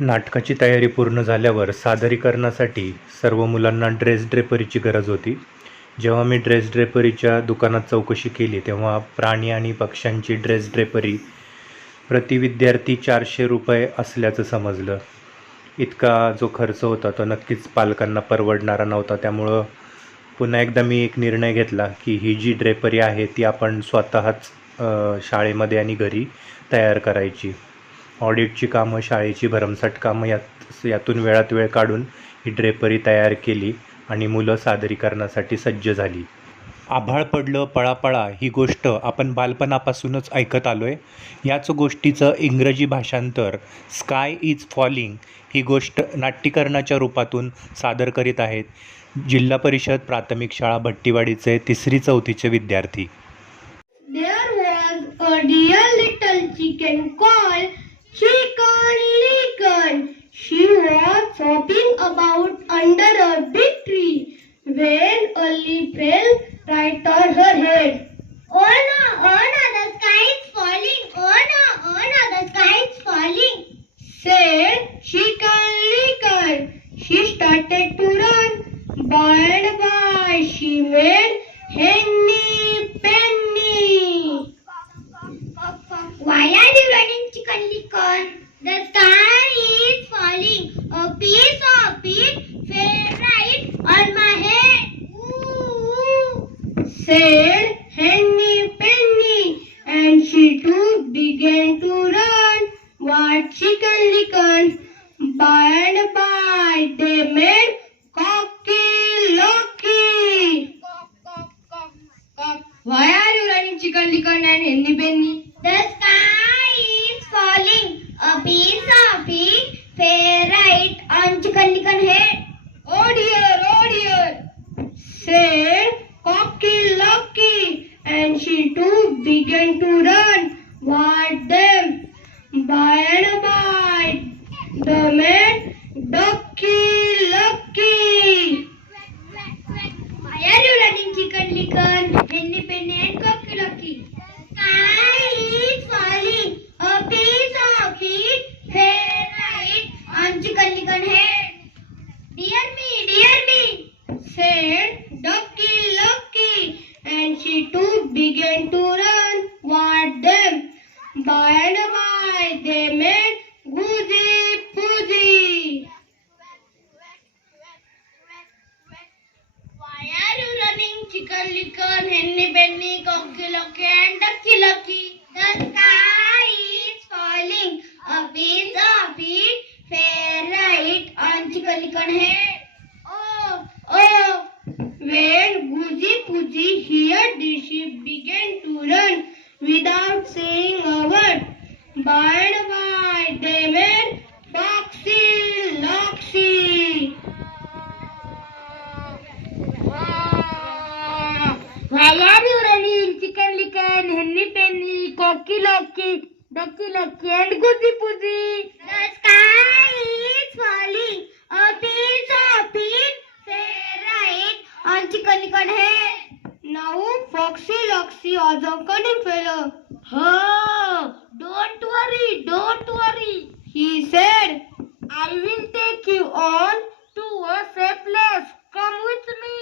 नाटकाची तयारी पूर्ण झाल्यावर सादरीकरणासाठी सर्व मुलांना ड्रेस ड्रेपरीची गरज होती जेव्हा मी ड्रेस ड्रेपरीच्या दुकानात चौकशी केली तेव्हा प्राणी आणि पक्ष्यांची ड्रेस ड्रेपरी प्रति विद्यार्थी चारशे रुपये असल्याचं समजलं इतका जो खर्च होता तो नक्कीच पालकांना परवडणारा नव्हता त्यामुळं पुन्हा एकदा मी एक निर्णय घेतला की ही जी ड्रेपरी आहे ती आपण स्वतःच शाळेमध्ये आणि घरी तयार करायची ऑडिटची कामं शाळेची भरमसाट कामं यात यातून वेळात वेळ काढून ही ड्रेपरी तयार केली आणि मुलं सादरीकरणासाठी सज्ज झाली आभाळ पडलं पळापळा ही गोष्ट आपण बालपणापासूनच ऐकत आलो आहे याच गोष्टीचं इंग्रजी भाषांतर स्काय इज फॉलिंग ही गोष्ट नाट्यकरणाच्या रूपातून सादर करीत आहेत जिल्हा परिषद प्राथमिक शाळा भट्टीवाडीचे तिसरी चौथीचे विद्यार्थी Chicken, Licken. She was hopping about under a big tree when only fell said Henny Penny, and she too began to run. What chicken lickens! By and by they made cocky locky. Why are you running chicken licken and Henny Penny? That's she too began to run. What them? By and by, the man ducky lucky. Why are you running, chicken licken? Henny penny and cocky lucky. Sky is falling, a piece of it fell right on chicken licken head. Dear me, dear me, said ducky lucky, and she too. begin began to run what them. By and by they met Goody puji Why are you running, chicken licker, henny benny, cocky locky and ducky lucky? The sky is falling, a bit, a bit, fair light on chicken licker head. Sing out bye bye Dahmer बॉक्सी लॉक्सी वाह ग्वालियरली chicken लिकन हन्नी पेनी कोकिला की duck lucky गेंद गुदी पुदी दस का is Oh, don't worry, he said. I will take you all to a safe place. Come with me.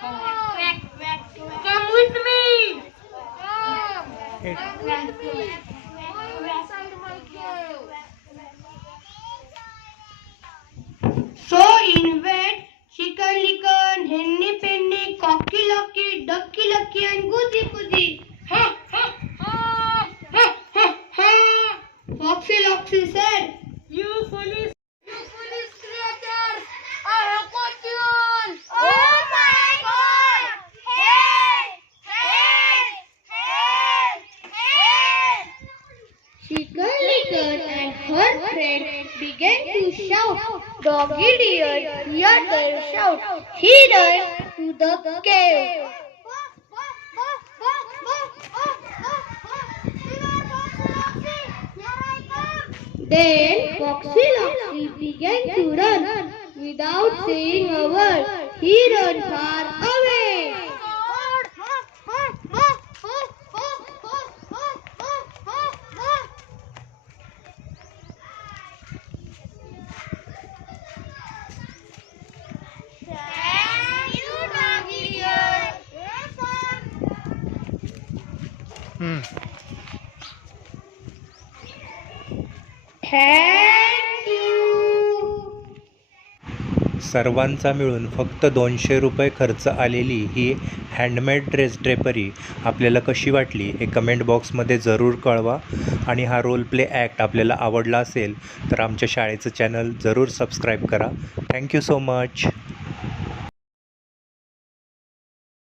Come with me. Come with me. Go inside my cave. So in bed, Chicken Licken, Henny Penny, Cocky Locky, Ducky Lucky and Goosey Goosey. Foxie, Foxie, said, You police, you police creatures, I have caught you all. Oh my God! Help! Help! Help! Help! She curled and her friend began to shout. The dear, heard their shout. He ran to the cave. Then Foxy Loxy began to run without saying a word. He ran far away. Hmm. Thank सर्वांचा मिळून फक्त दोनशे रुपये खर्च आलेली ही handmade dress drapery आपल्याला कशी वाटली हे कमेंट बॉक्समध्ये जरूर कळवा आणि हा रोल प्ले ॲक्ट आपल्याला आवडला असेल तर आमच्या शाळेचं चॅनल जरूर सबस्क्राईब करा थँक्यू सो मच